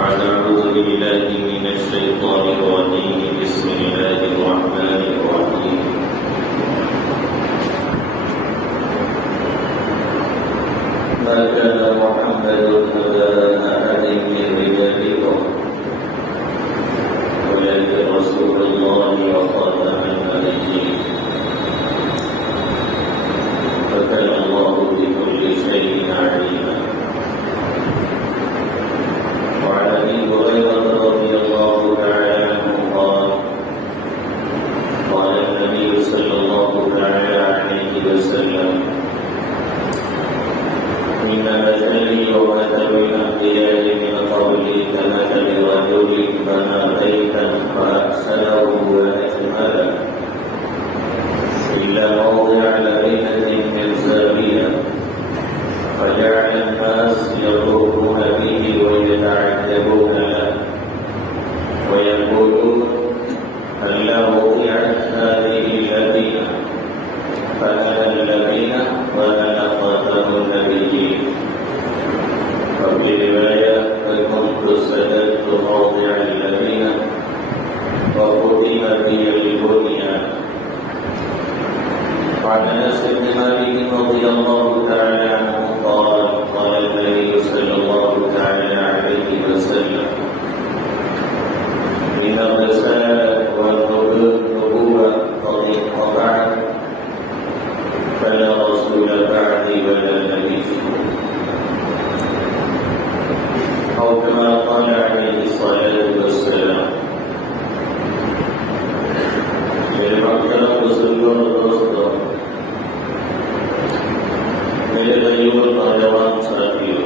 أعوذ بالله من الشيطان الرجيم بسم الله الرحمن الرحيم ما كان محمد أبا أحد من رجالكم ولكن رسول الله وخاتم النبيين وكان الله بكل شيء عليما. وعن أبي هريرة رضي الله تعالى عنه قال قال النبي صلى الله تعالى عليه وسلم إن مثلي ومثل الأنبياء من قبلي كمثل رجل بنى بيتا فأحسنه وأجمله إلا موضع لبنة من زاوية فجعل الناس يطوفون به ويتعجبون له ويقولون هلا وضعت هذه اللبنة فأنا اللبنة وأنا خاتم النبيين. وفي رواية فكنت سجدت موضع اللبنة وختم بي البنيان. وعن أنس بن مالك رضي الله تعالى عنه قال قال النبي صلى الله تعالى عليه وسلم إن الرسالة والنبوة قد انقطعت فلا رسول بعدي ولا نبي، أو كما قال عليه الصلاة والسلام. میرے محترم بزرگوں اور دوستوں، میرے بھائیوں اور نوجوان ساتھیوں،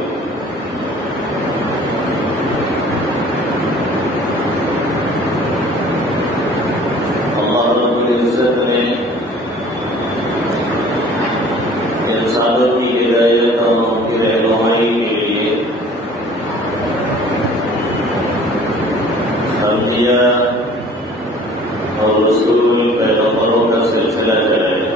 اللہ رب العزت نے انسانوں کی ہدایت اور ان کی رہنمائی کے لیے انبیاء اور رسول پیغمبروں کا سلسلہ چلایا،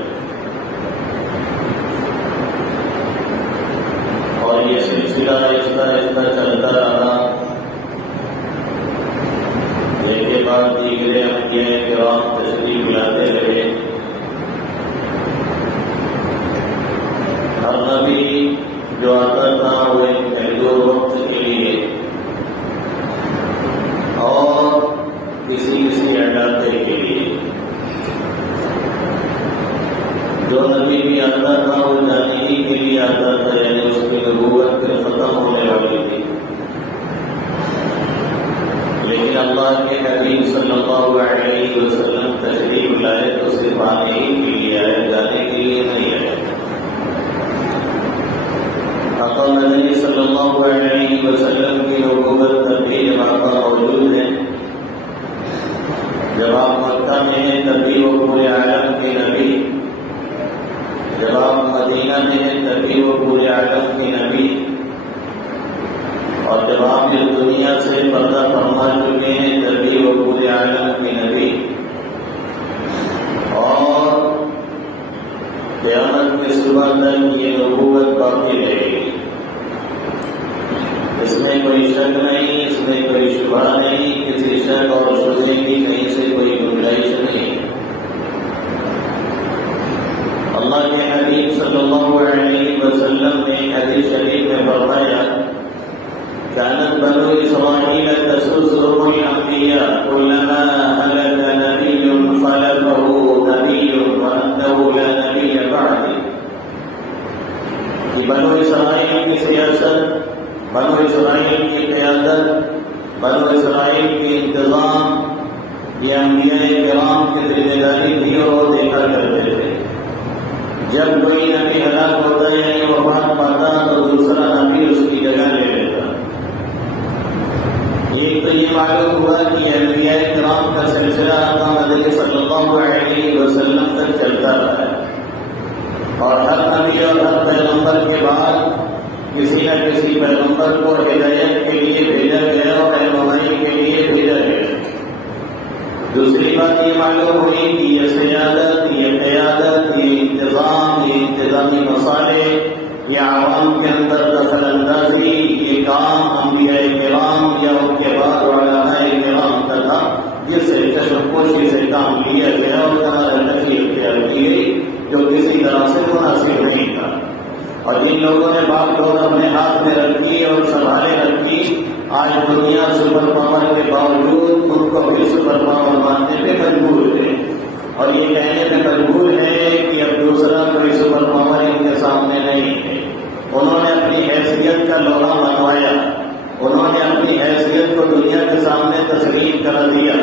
اور یہ سلسلہ آہستہ آہستہ چلتا رہا۔ ایک کے بعد دیگرے انبیاء کرام تشریف لاتے رہے۔ ہر نبی جو آتا تھا وہ ایک محدود وقت کے لیے اور کسی علاقے کے لیے، جو نبی بھی آتا تھا وہ جانے ہی کے لیے آتا تھا، یعنی اس کی نبوت پھر ختم ہونے والی تھی۔ لیکن اللہ کے حبیب صلی اللہ علیہ وسلم تشریف لائے تو صرف آنے ہی کے لیے آئے، جانے کے لیے نہیں آئے۔ آقا نبی صلی اللہ علیہ وسلم کی نبوت تب بھی جب آقا موجود ہے، جب آپ مکہ میں ہیں تب بھی وہ پورے عالم کے نبی، جب آپ مدینہ میں ہیں تب بھی وہ پورے عالم کے نبی، اور جب آپ اس دنیا سے پردہ فرما چکے ہیں تب بھی وہ پورے عالم کے نبی، اور قیامت کے صبح تک یہ نبوت باقی رہے گی۔ اس میں کوئی شک نہیں، اس میں کوئی شبہ نہیں، کسی شک اور شبہے کی کہیں سے کوئی گنجائش نہیں۔ اللہ کے حبیب صلی اللہ علیہ وسلم نے حدیث شریف میں فرمایا كانت بنو إسرائيل تسوسهم الأنبياء كلما هلك نبي خلفه نبي وأنه لا نبي بعده۔ بنو اسرائیل کی سیاست، بنو اسرائیل کی قیادت، بنو اسرائیل کی انتظام، یہ انبیاء کرام کی ذمہ داری تھی اور وہ دیکھا کرتے تھے۔ جب کوئی نبی ہلاک ہوتا یعنی وفات پاتا تو دوسرا نبی اس کی جگہ لے لیتا۔ ایک تو یہ معلوم ہوا کہ انبیاء کرام کا سلسلہ آقا مدنی صلی اللہ علیہ وسلم تک چلتا رہا ہے، اور ہر نبی اور ہر پیغمبر کے بعد کسی نہ کسی پیغمبر کو ہدایت کے لیے بھیجا گیا اور رہنمائی کے لیے بھیجا گیا۔ دوسری بات یہ معلوم ہوئی کہ یہ سیادت، یہ قیادت، یہ انتظام، یہ انتظامی مسالے، یہ عوام کے اندر دخل اندازی، یہ کام انبیاء کرام یا خاموشی سے کام لیا گیا اور کمر نقلی اختیار کی گئی جو کسی طرح سے مناسب نہیں تھا. اور جن لوگوں نے باغ ڈور اپنے ہاتھ میں رکھی اور سنبھالے رکھی، آج دنیا سپر پاور کے باوجود ان کو بھی سپر پاور ماننے پہ مجبور ہے اور یہ کہنے پہ مجبور ہے کہ اب دوسرا کوئی سپر پاور ان کے سامنے نہیں ہے. انہوں نے اپنی حیثیت کا لوہا منوایا، انہوں نے اپنی حیثیت کو دنیا کے سامنے تسلیم کر دیا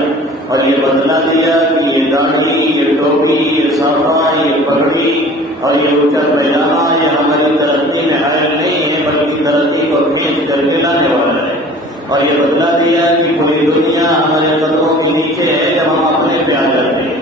اور یہ بتلا دیا کہ یہ داڑھی، یہ ٹوپی، یہ صافہ، یہ پگڑی اور یہ اونچا پیجامہ یہ ہماری ترقی میں حائل نہیں ہے بلکہ ترقی کو کھینچ کر کے لانے والا ہے. اور یہ بتلا دیا کہ پوری دنیا ہمارے قدموں کے نیچے ہے جب ہم اپنے پہ آ جاتے ہیں.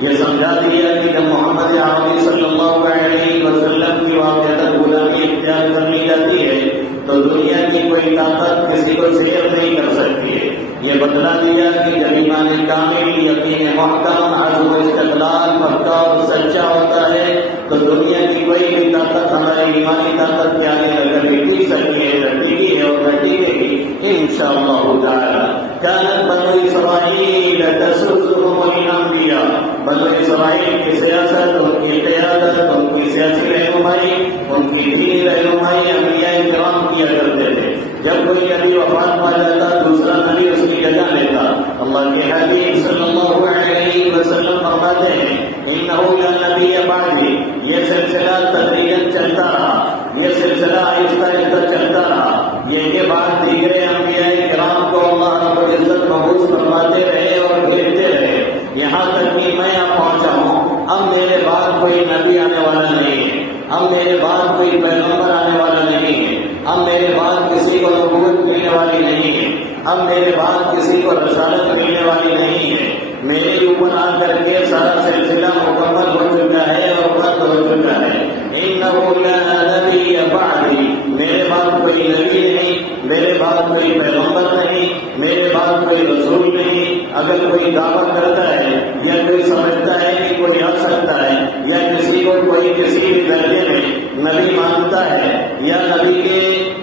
یہ سمجھا دیا کہ جب محمد عربی صلی اللہ علیہ وسلم کی واقعہ غلامی اختیار کر لی جاتی ہے تو دنیا کی کوئی طاقت کسی کو سیر نہیں کر سکتی ہے. یہ بتلا دیا کہ جب ایمان کامل، یقین محکم، عزم و استقلال پکا اور سچا ہوتا ہے تو دنیا کی کوئی بھی طاقت ہمارے ایمانی طاقت کے آگے اگر ٹک سکتی ہے، ٹکی ہے اور ٹکے گی انشاءاللہ تعالی. كانت بنو اسرائیل تسوسهم الانبیاء، بنو اسرائیل کی سیاست، ان کی قیادت، ان کی سیاسی رہنمائی، ان کی دینی رہنمائی انبیاء کرام کیا کرتے تھے. جب کوئی نبی وفات پا جاتا دوسرا نبی اس کی جگہ لیتا. اللہ کے حبیب صلی اللہ علیہ وسلم فرماتے ہیں انه لا نبی بعدی. یہ سلسلہ تدریجاً چلتا رہا، یہ سلسلہ آہستہ آہستہ چلتا رہا. یہ کے بعد دیگر انبیاء کرام کو اللہ رب العزت مبعوث فرماتے رہے اور بھیجتے رہے یہاں تک کہ میں یہاں پہنچا ہوں. اب میرے بعد کوئی نبی آنے والا نہیں ہے، اب میرے بعد کوئی پیغمبر آنے والا نہیں ہے، اب میرے بعد کسی کو نبوت ملنے والی نہیں ہے، اب میرے بعد کسی کو رسالت ملنے والی نہیں ہے. میرے اوپر آ کر کے سارا سلسلہ مکمل ہو چکا ہے اور بند ہو چکا ہے. انه لا نبی بعدی، میرے بعد کوئی نبی نہیں، میرے بعد کوئی پیغمبر نہیں، میرے بعد کوئی رسول نہیں. اگر کوئی دعویٰ کرتا ہے یا کوئی سمجھتا ہے کہ کوئی آ سکتا ہے یا کسی کو کوئی کسی بھی درجے میں نبی مانتا ہے یا نبی کے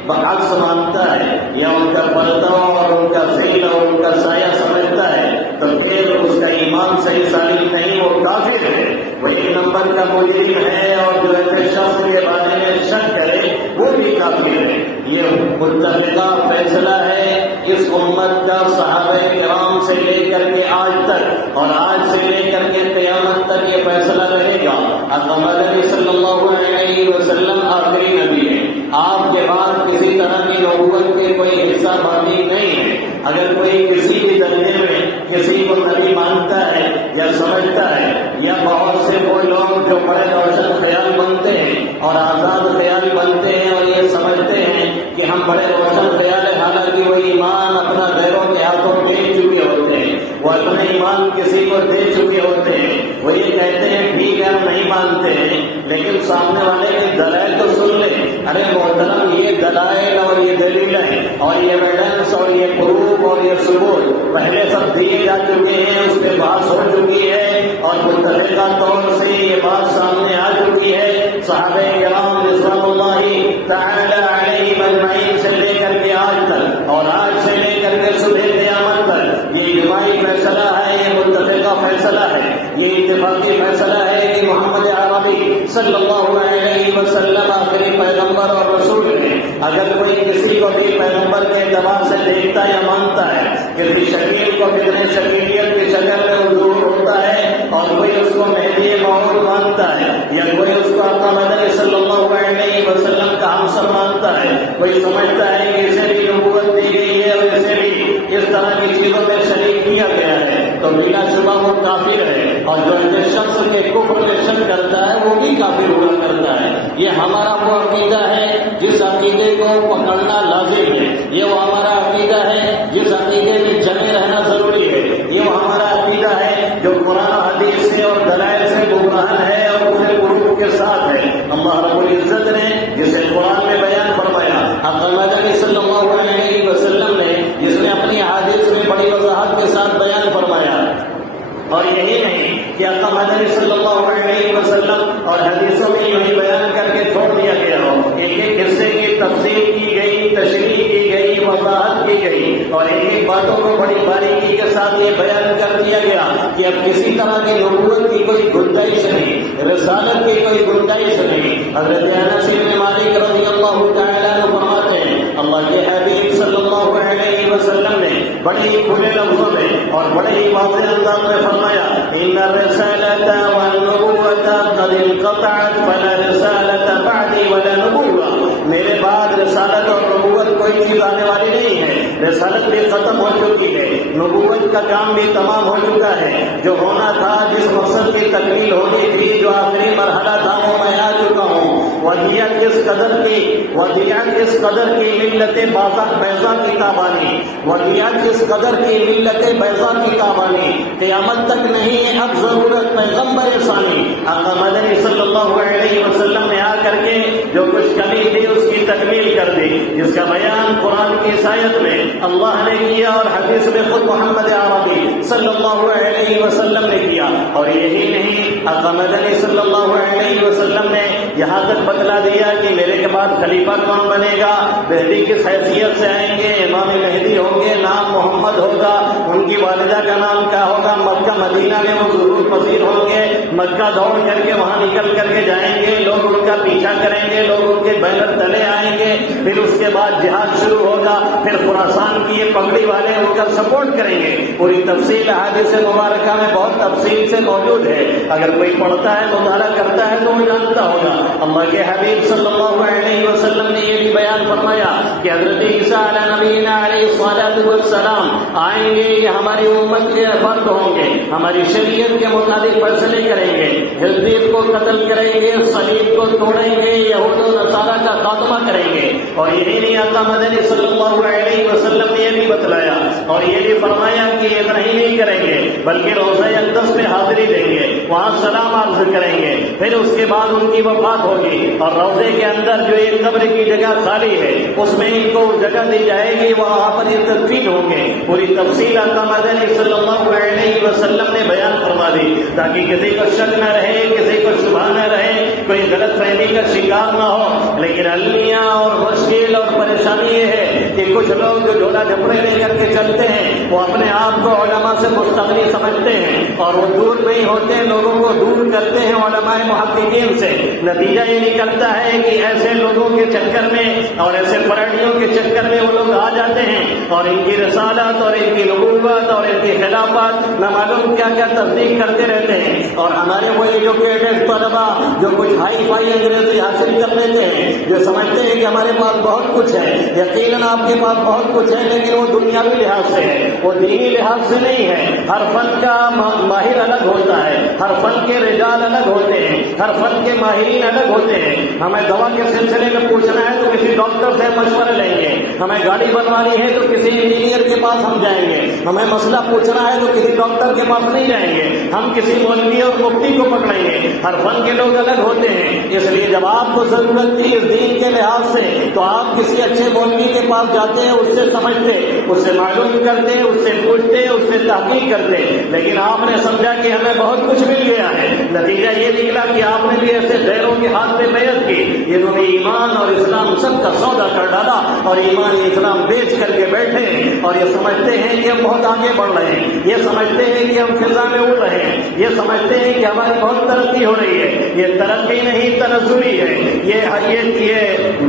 بعکس مانتا ہے یا ان کا برتاؤ اور ان کا ذیل اور ان کا سایہ سمجھتا ہے تو پھر اس کا ایمان صحیح سالم نہیں، وہ کافر ہے، وہ ایک نمبر کا مجرم ہے. اور جو ایسے شخص کے بارے میں شک کرے وہ بھی کافر ہے. یہ متفقہ فیصلہ ہے اس امت کا صحابہ کرام سے لے کر کے آج تک اور آج سے لے کر کے قیامت تک یہ فیصلہ رہے گا. محمد نبی صلی اللہ علیہ وسلم آخری نبی ہے، آپ کے بعد کسی طرح کی نبوت کے کوئی حصہ باقی نہیں ہے. اگر کوئی کسی بھی درجے میں کسی کو نبی مانتا ہے یا سمجھتا ہے یا بہت سے وہ لوگ جو بڑے روشن خیال بنتے ہیں اور آزاد خیال بنتے ہیں اور یہ سمجھتے ہیں کہ ہم بڑے روشن خیال ہے، حالانکہ وہ ایمان اپنا غیروں کے ہاتھوں بیچ چکے ہوتے ہیں، وہ اپنے ایمان کسی کو دے چکے ہوتے ہیں. وہ یہ کہتے ہیں ٹھیک ہے ہم نہیں مانتے ہیں لیکن سامنے والے کے دلائل تو سن لیں. ارے محترم یہ دلائل اور یہ دلیلیں اور یہ ایویڈنس اور یہ پروف اور یہ ثبوت پہلے سب دیے جا چکے ہیں، اس پہ بحث ہو چکی ہے اور متفقہ طور سے یہ بات سامنے آ چکی ہے. صحابہ کرام رضوان اللہ تعالی علیہم اجمعین سے لے کر کے آج تک اور آج سے لے کر کے صبح قیامت تک یہ اجماعی فیصلہ ہے، یہ متفقہ فیصلہ ہے، یہ اتفاقی فیصلہ ہے کہ محمد عربی صلی اللہ علیہ وسلم آخری پیغمبر اور رسول ہے. اگر کوئی کسی کو بھی پیغمبر کے اعتبار سے دیکھتا یا مانتا ہے، کسی شکیل کو کتنے شکیلیت کی شکل میں ظہور ہوتا ہے اور کوئی اس کو مہدی موعود مانتا ہے یا کوئی اس کو اپنا مدنی صلی اللہ علیہ وسلم کا ہمسر مانتا ہے، کوئی سمجھتا ہے کہ اسے بھی نبوت دی گئی ہے اور اسے بھی اس طرح کی چیزوں میں شریک کیا گیا ہے تو بلا شبہ وہ کافر ہے. اور جو ایسے شخص کے کفر میں شک کرتا ہے وہ بھی کافر ہوا کرتا ہے. یہ ہمارا وہ عقیدہ ہے جس عقیدے کو پکڑنا لازم ہے، یہ وہ ہمارا عقیدہ ہے جس عقیدے میں جمے رہنا ضروری ہے، یہ وہ ہمارا عقیدہ ہے جو قرآن حدیث سے اور دلائل سے مبرہن ہے اور پورے پروف کے ساتھ ہے. اللہ رب العزت نے جسے قرآن میں بیان فرمایا، محمد نبی صلی اللہ علیہ وسلم نے جس نے اپنی حدیث میں بڑی وضاحت کے ساتھ بیان فرمایا. اور یہی نہیں کہ محمد نبی صلی اللہ علیہ وسلم اور حدیثوں میں یہی بیان کر کے چھوڑ دیا گیا ہو، ایک ایک حصے کی تفصیل کی گئی، تشریح کی گئی، وضاحت کی گئی اور ایک ایک بات باتوں کو بڑی باریکی کے ساتھ یہ بیان کر دیا گیا کہ اب کسی طرح کی نبوت کی کوئی گنجائش نہیں، رسالت کی کوئی گنجائش نہیں۔ حضرت انس بن مالک رضی اللہ تعالیٰ عنہ فرماتے ہیں اللہ کے حبیب صلی اللہ علیہ وسلم نے بڑی کھلے لفظوں میں اور بڑے ہی واضح انداز میں فرمایا ان الرسالۃ والنبوۃ قد انقطعت فلا رسالۃ بعدی ولا نبوۃ، میرے بعد رسالت اور نبوت کوئی چیز آنے والی نہیں ہے، رسالت بھی ختم ہو چکی ہے، نبوت کا کام بھی تمام ہو چکا ہے، جو ہونا تھا جس مقصد کی تکمیل ہونی تھی، جو آخری مرحلہ تھا وہ میں آ چکا ہوں۔ ودیعت کس قدر کی ملت بیضا کتابانی، ودیعت کس قدر کی ملت بیضا کتابانی، قیامت تک نہیں اب ضرورت پیغمبر ثانی آقا مدنی صلی اللہ علیہ وسلم نے آ کر کے جو کچھ کمی تھی اس کی تکمیل کر دی، جس کا بیان قرآن کی آیت میں اللہ نے کیا اور حدیث میں خود محمد عربی صلی اللہ علیہ وسلم نے کیا۔ اور یہی نہیں، آقا مدنی صلی اللہ علیہ وسلم نے یہاں تک بتلا دیا کہ میرے کے بعد خلیفہ کون بنے گا، مہدی کس حیثیت سے آئیں گے، امام مہدی ہوں گے، نام محمد ہوگا، ان کی والدہ کا نام کیا ہوگا، مکہ مدینہ میں وہ ضرور پذیر ہوں گے، مکہ دوڑ کر کے وہاں نکل کر کے جائیں گے، لوگ ان کا پیچھا کریں گے، لوگ ان کے بینر تلے آئیں گے، پھر اس کے بعد جہاد شروع ہوگا، پھر خراسان کی یہ پگڑی والے ان کا سپورٹ کریں گے۔ پوری تفصیل احادیث مبارکہ میں بہت تفصیل سے موجود ہے، اگر کوئی پڑھتا ہے مطالعہ کرتا ہے تو وہ جانتا ہوگا۔ اللہ کے حبیب صلی اللہ علیہ وسلم نے یہ بھی بیان فرمایا کہ حضرت عیسیٰ علیہ نبینا علیہ الصلوۃ والسلام آئیں گے، یہ ہماری امت کے فرد ہوں گے، ہماری شریعت کے مطابق فیصلے کریں گے، جزیت کو قتل کریں گے، صلیب کو توڑیں گے، یہود و نصارہ کا خاتمہ کریں گے۔ اور یہی نہیں، آقا مدنی صلی اللہ علیہ وسلم نے یہ بھی بتلایا اور یہ بھی فرمایا کہ اتنا ہی نہیں کریں گے بلکہ روزہ اقدس میں حاضری دیں گے، وہاں سلام عرض کریں گے، پھر اس کے بعد ان کی وفات ہوگی اور روزے کے اندر جو ایک قبر کی جگہ خالی ہے اس میں ان کو جگہ دی جائے گی، وہاں پر یہ تدفین ہوں گے۔ پوری تفصیل آقا مدنی صلی اللہ علیہ وسلم نے بیان فرما دی تاکہ کسی کو شک نہ رہے، کسی کو شبہ نہ رہے، کوئی غلط فہمی کا شکار نہ ہو۔ لیکن المیاں اور مشکل اور پریشانی یہ ہے کہ کچھ لوگ جو جھولا جھپڑے لے کر کے چلتے ہیں وہ اپنے آپ کو علماء سے مستغنی سمجھتے ہیں اور وہ دور نہیں ہوتے، لوگوں کو دور کرتے ہیں علماء محققین سے۔ نتیجہ یہ نکلتا ہے کہ ایسے لوگوں کے چکر میں اور ایسے پراٹھیوں کے چکر میں وہ لوگ آ جاتے ہیں اور ان کی رسالت اور ان کی نبوت اور ان کی خلافت نہ معلوم کیا کیا تصدیق کرتے رہتے ہیں۔ اور ہمارے وہ ایجوکیٹڈ طلبا جو کچھ ہائی فائی انگریزی حاصل کر لیتے ہیں، جو سمجھتے ہیں کہ ہمارے پاس بہت کچھ ہے، یقیناً آپ کے پاس بہت کچھ ہے لیکن وہ دنیاوی لحاظ سے ہے، وہ دینی لحاظ سے نہیں ہے۔ ہر فن کا ماہر الگ ہوتا ہے، ہر فن کے رجال الگ ہوتے ہیں، ہر فن کے ماہرین الگ ہوتے ہیں۔ ہمیں دوا کے سلسلے میں پوچھنا ہے تو کسی ڈاکٹر سے مشورہ لیں گے، ہمیں گاڑی بنوانی ہے تو کسی انجینئر کے پاس ہم جائیں گے، ہمیں مسئلہ پوچھنا ہے تو کسی ڈاکٹر کے پاس نہیں جائیں گے، ہم کسی مولوی اور مفتی کو پکڑیں گے۔ ہر فن کے لوگ الگ ہوتے ہیں، اس لیے جب آپ کو ضرورت تھی اس دین کے لحاظ سے تو آپ کسی اچھے مولوی کے پاس جاتے ہیں، اس سے سمجھتے، اس سے معلوم کرتے، اس سے پوچھتے، اس سے تحقیق کرتے۔ لیکن آپ نے سمجھا کہ ہمیں بہت کچھ مل گیا ہے، نتیجہ یہ نکلا کہ آپ نے بھی ایسے غیروں کے ہاتھ پہ بیعت کی، انہوں نے ایمان اور اسلام سب کا سودا کر ڈالا اور ایمان اسلام بیچ کر کے بیٹھے اور یہ سمجھتے ہیں کہ ہم بہت آگے بڑھ رہے ہیں، یہ سمجھتے ہیں کہ ہم فضا میں اڑ رہے ہیں، یہ سمجھتے ہیں کہ ہماری بہت ترقی ہو رہی ہے۔ یہ ترقی نہیں تنزلی ہے، یہ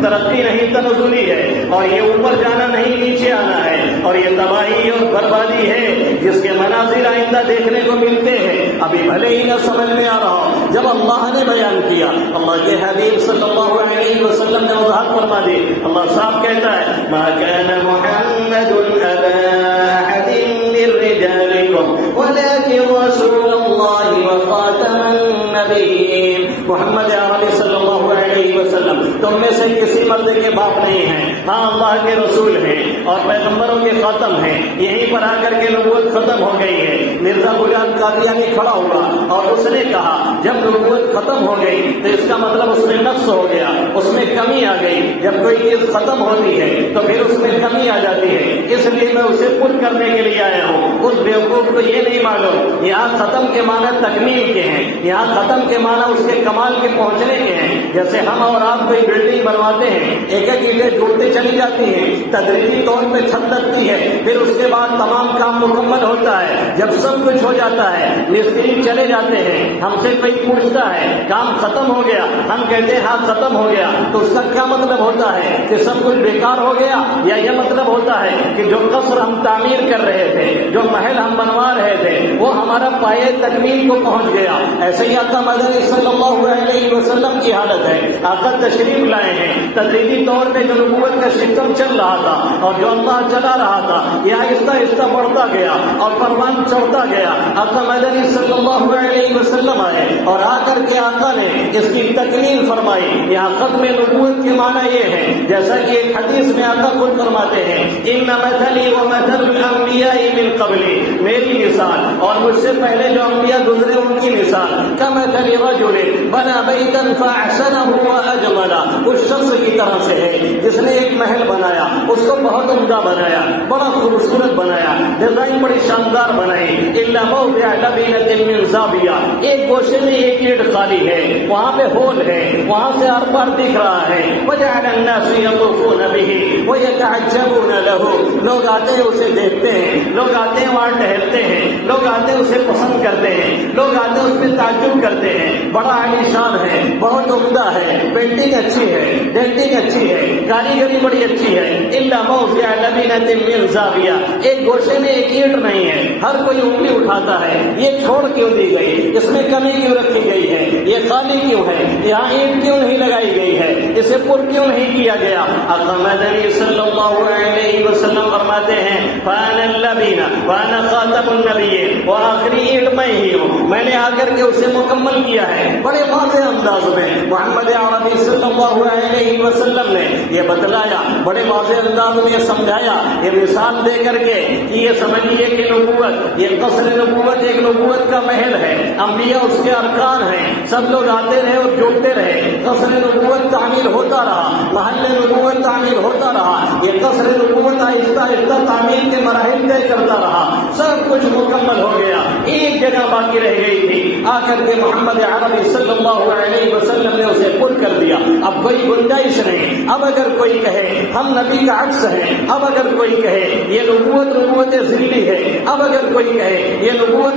ترقی نہیں تنزلی ہے، اور یہ اوپر جانا نہیں نیچے آنا ہے، اور یہ تباہی اور بربادی ہے جس کے مناظر آئندہ دیکھنے کو ملتے ہیں۔ ابھی بھلے ہی نہ سمجھ میں آ رہا ہو، جب اللہ نے بیان کیا، اللہ کے حبیب صلی اللہ علیہ وسلم نے وضاحت فرما دی۔ اللہ صاحب کہتا ہے ما كان محمد أبا أحد من رجالكم ولكن رسول الله وخاتم النبيين۔ محمد عربی صلی اللہ علیہ وسلم تم میں سے کسی مرد کے باپ نہیں ہیں، ہاں اللہ کے رسول ہیں اور پیغمبروں کے خاتم ہیں۔ یہیں پر آ کر کے نبوت ختم ہو گئی ہے۔ مرزا غلام قادیانی کھڑا ہوا اور اس نے کہا جب نبوت ختم ہو گئی تو اس کا مطلب اس میں نقص ہو گیا، اس میں کمی آ گئی۔ جب کوئی چیز ختم ہوتی ہے تو پھر اس میں کمی آ جاتی ہے، اس لیے میں اسے پر کرنے کے لیے آیا ہوں۔ اس بیوقوف کو یہ نہیں معلوم یہاں ختم کے معنی تکمیل کے ہیں، یہاں ختم کے معنی اس کے کمال کے پہنچنے کے ہیں۔ جیسے ہم اور آپ کوئی بلڈنگ بنواتے ہیں، ایک ایک اینٹیں جوڑتے چلی جاتی ہیں، تدریجی طور پہ چھت لگتی ہے، پھر اس کے بعد تمام کام مکمل ہوتا ہے۔ جب سب کچھ ہو جاتا ہے، مستری چلے جاتے ہیں، ہم سے کوئی پوچھتا ہے کام ختم ہو گیا، ہم کہتے ہیں ہاں ختم ہو گیا، تو اس کا کیا مطلب ہوتا ہے کہ سب کچھ بیکار ہو گیا، یا یہ مطلب ہوتا ہے کہ جو قصر ہم تعمیر کر رہے تھے، جو محل ہم بنوا رہے تھے، وہ ہمارا پایہ تکمیل کو پہنچ گیا؟ ایسے ہی آقا مدنی صلی اللہ علیہ وسلم کی حالت ہے۔ آقا تشریف لائے ہیں، تدریجی طور پہ جو نبوت کا سسٹم چل رہا تھا اور جو اللہ چلا رہا تھا، یہ آہستہ آہستہ بڑھتا گیا اور پروان چڑھتا گیا۔ آقا مدنی صلی اللہ علیہ وسلم آئے اور آ کر کے آقا نے اس کی تکمیل فرمائی۔ یہاں ختم نبوت کے معنی یہ ہے، جیسا کہ ایک حدیث میں آقا خود فرماتے ہیں، ان مثلی ومثل الانبیاء من قبلی، میری مثال اور مجھ سے پہلے جو انبیاء گزرے ان کی مثال، کمثل رجل بنا بیتا فاحسنہ واجملہ، اس شخص کی طرح سے ہے جس نے ایک محل بنایا، اس کو بہت عمدہ بنایا، بڑا خوبصورت بنایا، ڈیزائن بڑی شاندار بنائی، الا موضع لبینۃ من زاویہ، ایک گوشے میں ایک اینٹ خالی ہے، وہاں پہ ہول ہے، وہاں سے آر پار دکھ رہا ہے، وجعل الناس یطوفون به ویتعجبون له، لوگ آتے ہیں اسے دیکھتے ہیں، لوگ آتے ہیں وہاں ٹہلتے ہیں، لوگ آتے ہیں اسے پسند کرتے ہیں، لوگ آتے ہیں اس پہ تعجب کرتے ہیں، بڑا عالیشان ہے، بہت عمدہ ہے، پینٹنگ اچھی ہے، ڈینٹنگ اچھی ہے، کاریگری بڑی اچھی ہے، الا موضع لبینۃ من زاویہ، ایک گوشے میں ایک اینٹ نہیں ہے، ہر کوئی انگلی اٹھاتا ہے، یہ چھوڑ کیوں دی گئی، اس میں کمی کیوں رکھی گئی ہے، یہ خالی کیوں ہے، یہاں اینٹ کیوں نہیں لگائی گئی ہے، اسے پر کیوں نہیں کیا گیا؟ آقا مدنی صلی اللہ علیہ وسلم فرماتے ہیں، فانا اللبین وانا خاتم النبیین، وہ آخری اینٹ میں ہی ہوں، میں نے آ کر کے اسے مکمل کیا ہے۔ بڑے واضح انداز میں محمد عربی صلی اللہ علیہ وسلم نے یہ بتلایا، بڑے واضح انداز میں یہ سمجھایا، یہ مثال دے کر کے کہ یہ سمجھیے کہ نبوت، یہ قصر نبوت ایک نبوت کا محل ہے، انبیاء اس کے ارکان ہیں، سب لوگ آتے رہے اور جڑتے رہے، قصر نبوت تعمیر ہوتا رہا، محل نبوت تعمیر ہوتا رہا، یہ قصر نبوت آہستہ آہستہ تعمیر کے مراحل طے کرتا رہا، سب کچھ مکمل ہو گیا، ایک جگہ باقی رہ گئی تھی، آ کر کے محمد عربی صلی اللہ علیہ وسلم نے اسے پر کر دیا۔ اب کوئی گنجائش نہیں، اب اگر کوئی کہے ہم نبی کا عکس ہیں، اب اگر کوئی کہے یہ نبوت ذلی ہے، اب اگر کوئی کہے یہ نبوت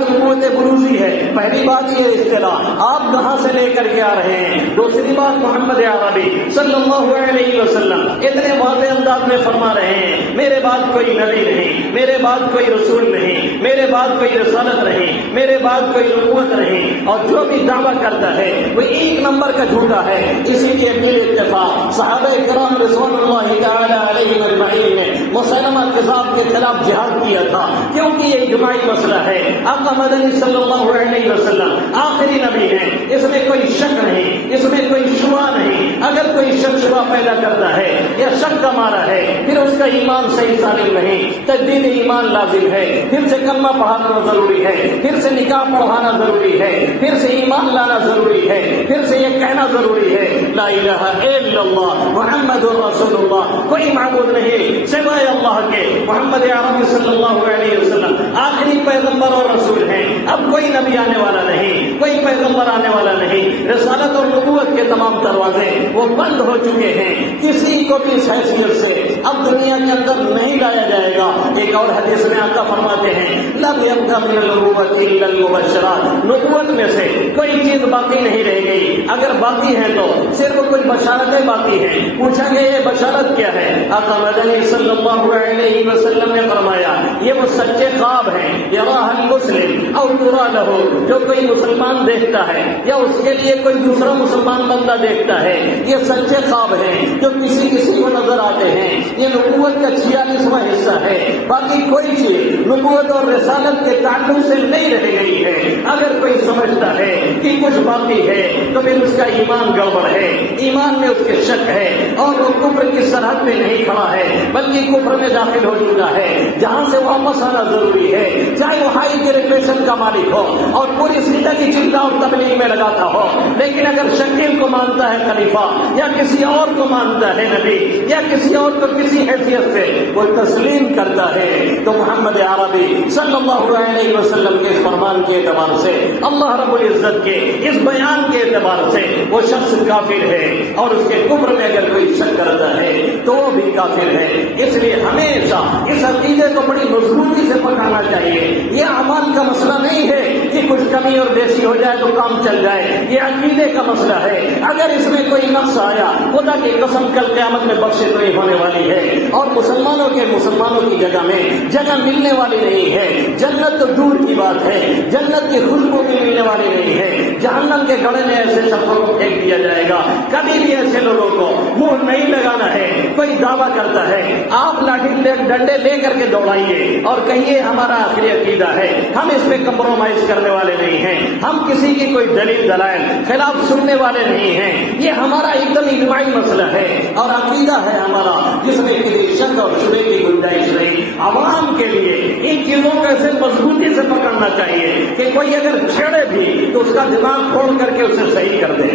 بروزی ہے، پہلی بات یہ اصطلاح آپ کہاں سے لے کر کے آ رہے ہیں؟ دوسری بات محمد عربی صلی اللہ علیہ وسلم اتنے واضح انداز میں فرما رہے ہیں، میرے بعد کوئی نبی نہیں، میرے بعد کوئی رسول نہیں، میرے بعد کوئی رسالت نہیں، میرے بعد کوئی نبوت نہیں، اور جو بھی دعویٰ کرتا ہے وہ ایک نمبر کا جھوٹا ہے۔ اسی کے اکیلے اتفاق صحابہ کرام رضوان اللہ تعالی علیہ اجمعین نے مسلمہ کذاب کے خلاف جہاد کیا تھا، کیونکہ یہ اجماعی مسئلہ ہے۔ آقا مدنی صلی اللہ علیہ وسلم آخری نبی ہیں، اس میں کوئی شک نہیں، اس میں کوئی شبہ نہیں۔ اگر کوئی شک شبہ پیدا کرتا ہے یا شک کا مارا ہے، پھر اس کا ایمان صحیح سالم نہیں، تجدید ایمان لازم ہے، پھر سے کلمہ پڑھانا ضروری ہے، پھر سے نکاح پڑھانا ضروری ہے، پھر سے ایمان لانا ضروری ہے، پھر سے یہ کہنا ضروری ہے لا الہ الا اللہ محمد رسول اللہ، کوئی معبود نہیں سوائے اللہ کے، محمد عربی صلی اللہ علیہ وسلم آخری پیغمبر اور رسول ہیں۔ اب کوئی نبی آنے والا نہیں، کوئی پیغمبر آنے والا نہیں، رسالت اور نبوت کے تمام دروازے وہ بند ہو چکے ہیں، کسی کو بھی اس حیثیت سے اب دنیا کے اندر نہیں لایا جائے گا۔ ایک اور حدیث میں آقا فرماتے ہیں لم یبق من النبوۃ الا المبشرات، نبوت میں سے کوئی چیز باقی نہیں رہ گئی، اگر باقی ہے تو صرف کوئی بشارتیں باقی ہیں۔ پوچھا گیا یہ بشارت کیا ہے؟ آقا مدنی صلی اللہ علیہ وسلم نے فرمایا یہ وہ سچے خواب ہیں، یراہ المسلم او یرا لہ، جو کوئی مسلمان دیکھتا ہے یا اس کے لیے کوئی دوسرا مسلمان بندہ دیکھتا ہے، یہ سچے خواب ہیں جو کسی کو نظر آتے ہیں۔ یہ نبوت کا 46واں حصہ ہے، باقی کوئی چیز نبوت اور رسالت کے تعلق سے نہیں رہ گئی ہے۔ اگر کوئی سمجھتا ہے کہ کچھ باقی ہے تو پھر اس کا ایمان گڑبڑ ہے، ایمان میں اس کے شک ہے اور وہ کفر کی سرحد میں نہیں کھڑا ہے بلکہ کفر میں داخل ہو چکا ہے، جہاں سے واپس آنا ضروری ہے، چاہے وہ ہائی گریجویشن کا مالک ہو اور پوری زندگی چنتا اور تبلیغ میں لگاتا ہو، لیکن اگر شکیل کو مانتا ہے خلیفہ یا کسی اور کو مانتا ہے نبی یا کسی اور کو کسی حیثیت سے وہ تسلیم کرتا ہے تو محمد عربی صلی اللہ علیہ وسلم کے اس فرمان کے اعتبار سے، اللہ رب العزت کے اس بیان کے اعتبار سے وہ شخص کافر ہے، اور اس کے کفر میں اگر کوئی شک کرتا ہے تو وہ بھی کافر ہے۔ اس لیے ہمیشہ اس عقیدے کو بڑی مضبوطی سے پکانا چاہیے۔ یہ اعمال کا مسئلہ نہیں ہے کہ کچھ کمی اور بیشی ہو جائے تو کام چل جائے، یہ عقیدے کا مسئلہ ہے۔ اگر اس میں کوئی نقص آیا خدا کی قسم کل قیامت میں بخشش نہیں ہونے والی ہے، اور مسلمانوں کی جگہ میں جگہ ملنے والی نہیں ہے۔ جنت تو دور کی بات ہے، جنت کی خوشبو بھی ملنے والی نہیں ہے۔ جہنم کے گڑھے میں ایسے شخصوں کو پھینک دیا جائے گا، کبھی بھی ایسے لوگوں کو منہ نہیں لگانا ہے۔ کوئی دعویٰ کرتا ہے، آپ لاٹھی ڈنڈے لے کر کے دوڑائیے اور کہیے ہمارا آخری عقیدہ ہے، ہم اس پہ کمپرومائز کرنے والے نہیں ہیں، ہم کسی کی کوئی دلیل دلائل خلاف سننے والے نہیں ہیں، یہ ہمارا ایک دم اجماعی مسئلہ ہے اور عقیدہ ہے ہمارا جس میں کسی شک اور شبے کی گنجائش نہیں۔ عوام کے لیے ان چیزوں کو ایسے مضبوطی سے پکڑنا چاہیے کہ کوئی اگر چھیڑے بھی تو اس کا دماغ کھول کر کے اسے صحیح کر دے۔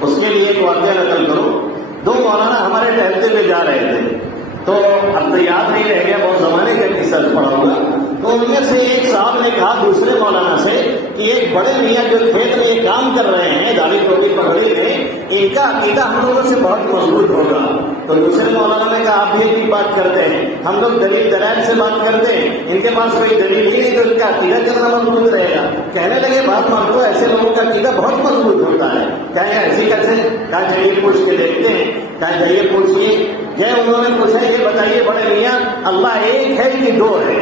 اس کے لیے ایک واقعہ نقل کرو۔ دو مولانا ہمارے ٹہلتے میں جا رہے تھے، تو اب تو یاد نہیں رہ گیا، بہت زمانے کا قصہ پڑا ہوگا۔ تو ان میں سے ایک صاحب نے کہا دوسرے مولانا سے کہ ایک بڑے میاں جو کھیت میں یہ کام کر رہے ہیں، داڑھی ٹوپی پکڑی ہے، ان کا عقیدہ ہم لوگوں سے بہت مضبوط ہوگا۔ تو دوسرے مولانا نے کہا آپ بھی ایک بات کرتے ہیں، ہم لوگ دلیل دلائل سے بات کرتے ہیں، ان کے پاس کوئی دلیل ہی نہیں تو ان کا عقیدہ کتنا مضبوط رہے گا۔ کہنے لگے بات مان تو ایسے لوگوں کا عقیدہ بہت مضبوط ہوتا ہے۔ کہیں ایسی کیسے؟ کہا چلیے پوچھ کے دیکھتے ہیں۔ کہا چلیے پوچھیے۔ یہ انہوں نے پوچھا یہ بتائیے بڑے میاں اللہ ایک ہے کہ دو ہے؟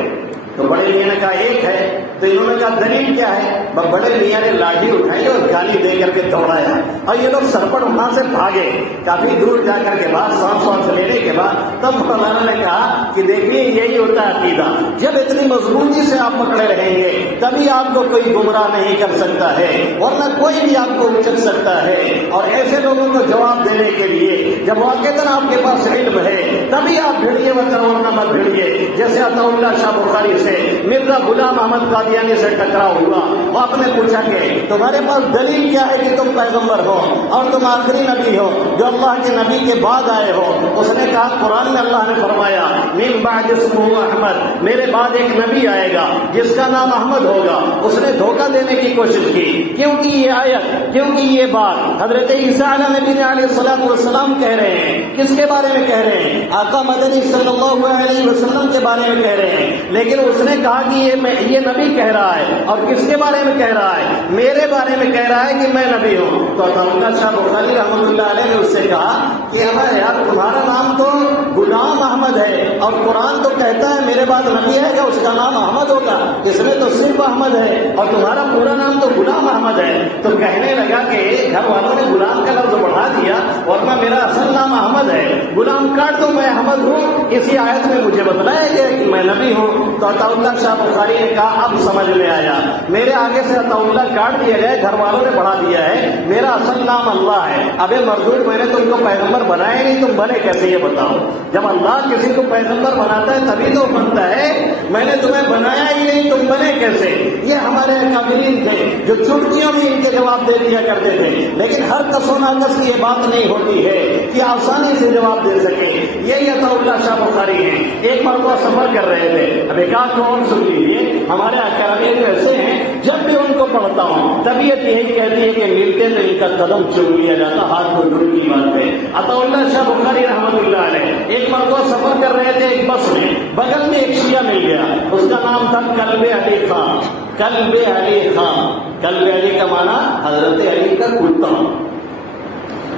تو بڑے میاں نے کہا ایک ہے۔ تو انہوں نے کہا دلیل کیا ہے؟ بڑے میاں نے لاٹھی اٹھائی اور گالی دے کر کے دوڑایا اور یہ لوگ سرپٹ وہاں سے بھاگے۔ کافی دور جا کر کے بعد سانس لینے کے بعد تب مولانا نے کہا کہ دیکھیے یہی ہوتا ہے عقیدہ، جب اتنی مضبوطی سے آپ پکڑے رہیں گے تبھی آپ کو کوئی گمراہ نہیں کر سکتا ہے، ورنہ کوئی بھی آپ کو اچک سکتا ہے۔ اور ایسے لوگوں کو جواب دینے کے لیے جب واقعتاً آپ کے پاس علم ہے تبھی آپ بھیڑیے ورنہ مت بھیڑیے۔ جیسے عطا اللہ شاہ بخاری سے مرزا غلام احمد قادیانی سے ٹکراؤ ہوا، وہ آپ نے پوچھا کہ تمہارے پاس دلیل کیا ہے کہ تم پیغمبر ہو اور تم آخری نبی ہو جو اللہ کے نبی کے بعد آئے ہو؟ اس نے کہا قرآن میں اللہ نے فرمایا من بعد اسمہ احمد، میرے بعد ایک نبی آئے گا جس کا نام احمد ہوگا۔ اس نے دھوکہ دینے کی کوشش کی، کیونکہ یہ آیت، کیونکہ یہ بات حضرت عیسیٰ علیہ نبی علیہ الصلوۃ والسلام کہہ رہے ہیں۔ کس کے بارے میں کہہ رہے ہیں؟ آقا مدنی صلی اللہ علیہ وسلم کے بارے میں کہہ رہے ہیں، لیکن اس نے کہا کہ یہ نبی کہہ رہا ہے، اور کس کے بارے میں کہہ رہا ہے؟ میرے بارے میں کہہ رہا ہے کہ میں نبی ہوں۔ تو عطا شاہ بخاری رحمۃ اللہ علیہ نے اس سے کہا کہ ہمارے یار تمہارا نام تو غلام احمد ہے اور قرآن تو کہتا ہے میرے بعد نبی آئے گا اس کا نام احمد ہوگا، اس میں تو صرف احمد ہے اور تمہارا پورا نام تو غلام احمد ہے۔ تو کہنے لگا کہ گھر والوں نے غلام کا لفظ بڑھا دیا ورنہ میرا اصل نام احمد ہے، غلام کاٹ دو میں احمد ہوں، اسی آیت میں مجھے بتلایا گیا کہ میں نبی ہوں۔ تو عطا اللہ شاہ بخاری نے کہا اب سمجھ میں آیا، میرے آگے سے عطا اللہ کاٹ دیا گیا، گھر والوں نے بڑھا دیا ہے، میرا اصل نام اللہ ہے۔ ابے مردود میں نے تم کو پیغمبر بنایا نہیں، تم بنے کیسے یہ بتاؤ؟ جب اللہ کسی کو پیغمبر بناتا ہے تبھی تو بنتا ہے، میں نے تمہیں بنایا ہی نہیں، تم بنے کیسے؟ یہ ہمارے اکابرین تھے جو چٹکیوں میں ان کے جواب دے دیا کرتے تھے، لیکن ہر کس و ناقص کی یہ بات نہیں ہوتی ہے کہ آسانی سے جواب دے سکے۔ یہی عطا اللہ شاہ بخاری ہیں، ایک مرتبہ سفر کر رہے تھے، اب ایک آدھ کو اور سن لیجیے، ہمارے اکابرین ایسے ہیں جب بھی ان کو پڑھتا ہوں طبیعت یہی کہتی ہے کہ ملتے تو ان کا قدم چوم لیا جاتا، ہاتھ کو ڈھول کی بات ہے۔ عطا اللہ شاہ بخاری رحمۃ اللہ علیہ ایک مرتبہ سفر کر رہے تھے ایک بس میں، بغل میں ایک شیعہ مل گیا، اس کا نام تھا club Ali Khan. Club Ali Khan, club علی کا معنی حضرت علی کا کتا۔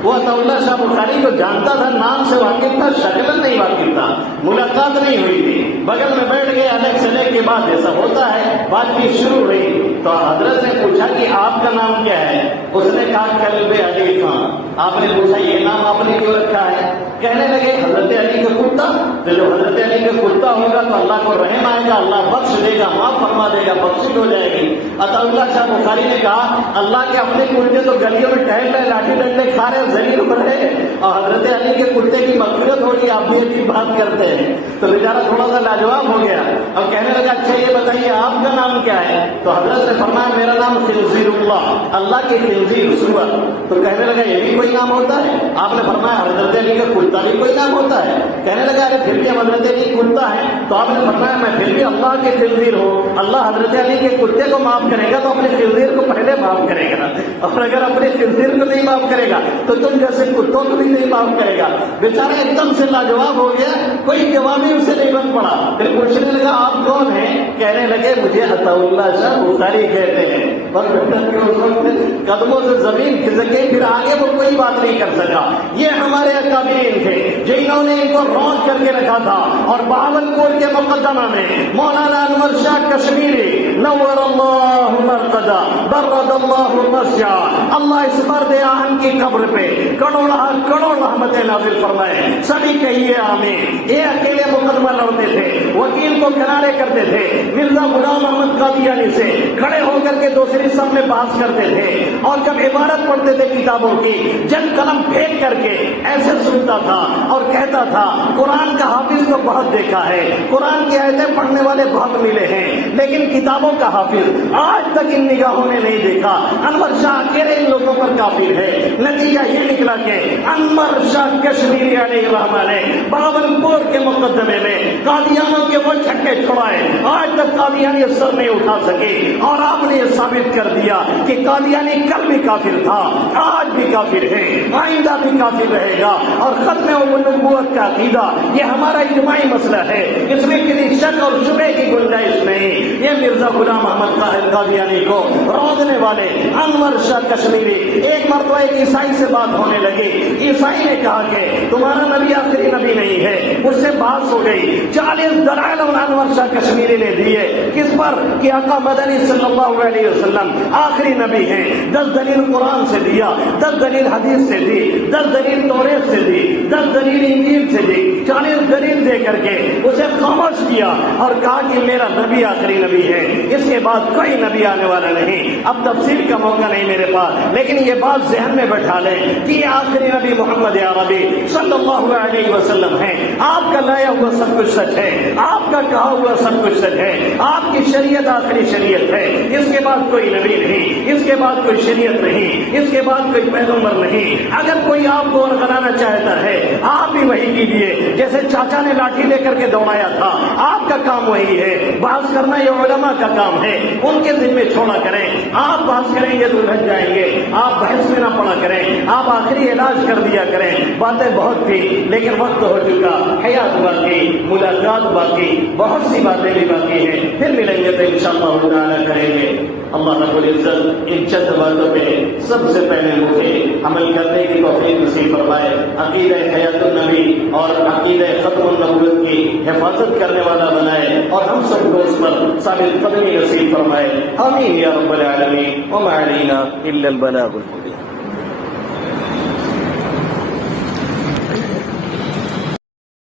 وہ عطا اللہ شاہ بخاری کو جانتا تھا، نام سے واقف تھا، شکل نہیں واقف تھا، ملاقات نہیں ہوئی تھی، بغل میں بیٹھ گئے، الگ چلے کے بعد ایسا ہوتا ہے بات چیت شروع ہوئی، تو حضرت نے پوچھا کہ آپ کا نام کیا ہے؟ اس نے کہا کلب علی خان۔ آپ نے پوچھا یہ نام آپ نے کیوں رکھا ہے؟ کہنے لگے حضرت علی کا کتا، تو جو حضرت علی کا کتا ہوگا تو اللہ کو رحم آئے گا، اللہ بخش دے گا، معاف فرما دے گا، بخشش ہو جائے گی۔ عطا اللہ شاہ بخاری نے کہا اللہ کے اپنے کتے تو گلیوں میں ٹہل رہے، لاٹھی ڈنڈے کھا رہے، ذلیل ہو رہے، اور حضرت علی کے کتے کی مغفرت ہوگی، آپ بھی ایسی بات کرتے ہیں۔ تو بیچارہ تھوڑا سا لاجواب ہو گیا اور کہنے لگا اچھا یہ بتائیے آپ کا نام کیا ہے؟ تو حضرت نے فرمایا میرا نام خنزیر اللہ، اللہ کے خنزیر سور۔ تو کہنے لگا یہ بھی کوئی نام ہوتا ہے؟ آپ نے فرمایا حضرت علی کا کتا بھی کوئی نام ہوتا ہے؟ کہنے لگا ارے پھر بھی حضرت علی کتا ہے، تو آپ نے فرمایا میں پھر بھی اللہ کے خنزیر ہوں، اللہ حضرت علی کے کتے کو معاف کرے گا تو اپنے خنزیر کو پہلے معاف کرے گا، اور اگر اپنے خنزیر کو نہیں معاف کرے گا تو تم جیسے کتوں کو بھی نہیں معاف کرے گا۔ بیچارہ ایک دم سے لاجواب ہو گیا، کوئی جواب ہی اسے نہیں بن پڑا۔ پھر پوچھنے لگا آپ کون ہیں؟ کہنے لگے مجھے عطا اللہ شاہ بخاری کہتے ہیں۔ اور اس وقت قدموں سے زمین کھسک گئی، پھر آگے وہ کوئی بات نہیں کر سکا۔ یہ ہمارے اکابرین تھے جنہوں نے ان کو رونق کر کے رکھا تھا، اور بہاولپور کے مقدمہ میں مولانا انور شاہ کشمیری نور اللہ مرقدہ برد اللہ مسجع، اللہ اس مرد آہن کی قبر پہ کروڑ رحمتیں نازل فرمائے، سبھی کہیے آمین۔ یہ اکیلے مقدمہ لڑتے تھے، وکیل کو کنارے کرتے تھے، مرزا غلام احمد قادیانی سے کھڑے ہو کر کے دوسری صف میں بحث کرتے تھے، اور جب عبارت پڑھتے تھے کتابوں کی جن قلم پھینک کر کے ایسے سنتا تھا اور کہتا تھا قرآن کا حافظ تو بہت دیکھا ہے، قرآن کی آیتیں پڑھنے والے بہت ملے ہیں، لیکن کتابوں کا حافظ آج تک ان نگاہوں نے نہیں دیکھا۔ انور شاہ اکیلے ان لوگوں پر کافر ہے۔ نتیجہ یہ نکلا کہ انور شاہ کشمیری علیہ الرحمہ نے بہاولپور کے مقدمے میں قادیانوں کے وہ چھکے چھڑائے، آج تک قادیانی سر نہیں اٹھا سکے، اور آپ نے یہ ثابت کر دیا کہ قادیانی کل بھی کافر تھا، آج بھی کافر ہے، آئندہ بھی کافر رہے گا، اور ختم نبوت کا عقیدہ یہ ہمارا اجماعی مسئلہ ہے، اس میں کسی شک اور شبہ کی گنجائش نہیں۔ یہ مرزا غلام احمد طاہر قادیانی کو روزنے والے انور شاہ کشمیری ایک مرتبہ ایک عیسائی سے بات ہونے لگی، عیسائی نے کہا کہ تمہارا نبی آخری نبی نہیں ہے، اس سے بحث ہو گئی، 40 دلائل انور شاہ کشمیری نے دیے، کس پر کہ آقا مدنی صلی اللہ علیہ وسلم آخری نبی ہیں۔ 10 دلیل قرآن سے دیا، 10 دلیل حدیث سے دی، 10 دلیل توریت سے دی، 10 دلیل انجیل سے دی، 40 دلیل دے کر کے اسے خاموش کیا اور کہا کہ میرا نبی آخری نبی ہے، اس کے بعد کوئی نبی آنے والا نہیں۔ اب تفسیر کا موقع نہیں میرے پاس، لیکن یہ بات ذہن میں بٹھا لیں کہ یہ آخری نبی محمد عربی صلی اللہ علیہ وسلم ہے۔ آپ کا لایا ہوا سب کچھ سچ ہے، آپ کا کہا ہوا سب کچھ سچ ہے، آپ کی شریعت آخری شریعت ہے، اس کے بعد کوئی نبی نہیں، اس کے بعد کوئی شریعت نہیں، اس کے بعد کوئی پیغمبر نہیں۔ اگر کوئی آپ کو ورگلانا چاہتا ہے آپ بھی وہی کیجیے، جیسے چاچا نے لاٹھی لے کر کے دوڑایا تھا، آپ کا کام وہی ہے، بحث کرنا یہ علماء کا کام ہے، ان کے ذمہ چھوڑا کریں۔ آپ بحث کریں گے تو الجھ جائیں گے، آپ بحث میں نہ پڑا کریں، آپ آخری علاج کر دیا کریں۔ باتیں بہت تھی لیکن وقت ہو چکا، حیات باقی، ملاقات باقی، بہت سی باتیں بھی باقی ہیں، پھر ملیں گے تو انشاءاللہ تعالیٰ کریں گے۔ اللہ رب العزت ان چند باتوں پہ سب سے پہلے مجھے عمل کرنے کی توفیق نصیب فرمائے، عقیدہ حیات النبی اور عقیدہ ختم النبوت کی حفاظت کرنے والا بنائے، اور ہم سب کو اس پر ثابت قدمی نصیب فرمائے۔ آمین یا رب العالمین، وما علینا الا البلاغ المبین۔